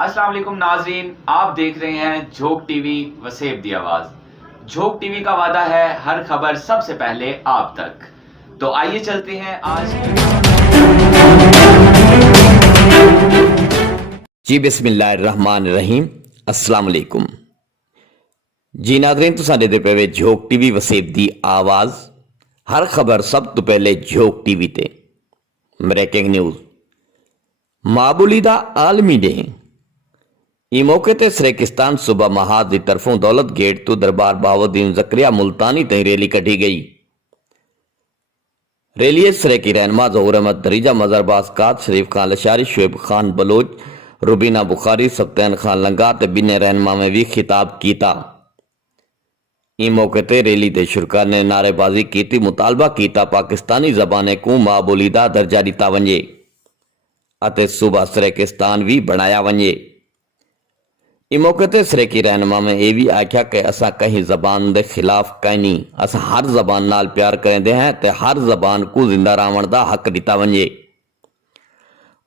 अस्सलाम वालेकुम नाजरीन, आप देख रहे हैं झोंक टीवी वसेब दी आवाज। झोंक टीवी का वादा है हर खबर सबसे पहले आप तक। तो आइए चलते हैं आज जी बिस्मिल्लाहिर्रहमानिर्रहीम। अस्सलाम वालेकुम जी नाज़रीन, तुसां दे पे वे झोंक टीवी वसेब दी आवाज़। हर खबर सब तो पहले झोंक टीवी ते। ब्रेकिंग न्यूज़ माबूली दा आलमी डे। ई मौके ते सरेकिस्तान सूबा महाज की तरफों दौलत गेट तो दरबार बावुद्दीन ज़करिया मुल्तानी तई रैली कढ़ी गई। रैली सरेकी रहनमा ज़हूर अहमद दरीजा, मज़रबाज काद, शरीफ खान लशारी, शुएब खान बलोच, रुबीना बुखारी, सफ्तैन खान लंगा ते बिन्ने रहनमा में भी खिताब किया। इस मौके ते रैली के शुरका ने नारेबाजी की, मुतालबा किया पाकिस्तानी जबाने को मां बोली का दर्जा दिता वजे अते सूबा सरेकिस्तान भी बनाया वजे। इस मौके ते सरेकी रहनुमा में यह भी आख्या कि असा कहीं जबान के खिलाफ कहीं नहीं, असा हर जबान नाल प्यार करेंदे हैं ते हर जबान को जिंदा रावण का हक दिता वजे।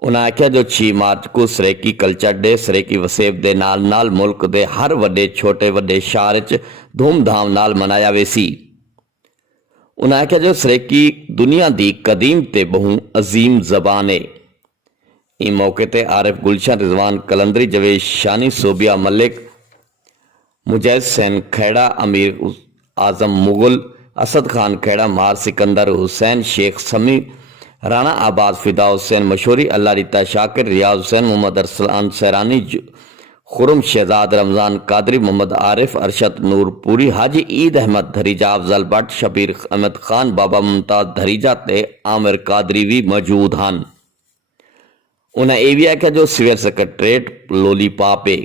उन्हें आख्या जो 6 मार्च को सरेकी कल्चर डे सरेकी वसेब दे नाल नाल मुल्क दे हर वड्डे छोटे वड्डे शहर च धूमधाम नाल मनाया वेसी। उन्हें आख्या जो सरेकी दुनिया की कदीम ते बहु अजीम जबान है। इस मौके ते आरिफ गुलशन, रिजवान कलंदरी, जवेद शानी, सोबिया मलिक, मुजैद सैन खेड़ा, अमीर आजम मुगल, असद खान खेड़ा, मार सिकंदर हुसैन, शेख समी, राना आबाद, फिदा हुसैन मशहूरी, अल्लाह रिता शाकिर, रियाज हुसैन, मोहम्मद अरसलान सैरानी, खुरम शहजाद, रमजान कादरी, मोहम्मद आरिफ, अरशद नूरपुरी, हाजी ईद अहमद धरीजा, अफजल भट्ट, शबीर अहमद खान, बाबा मुमताज धरीजा ते आमिर कादरी भी मौजूद हैं। उन्हें यह भी आख्या जो सिविल सैक्रटरेट लोलीपॉप है,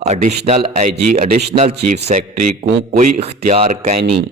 additional IG additional chief secretary को कोई इख्तियार कै नहीं।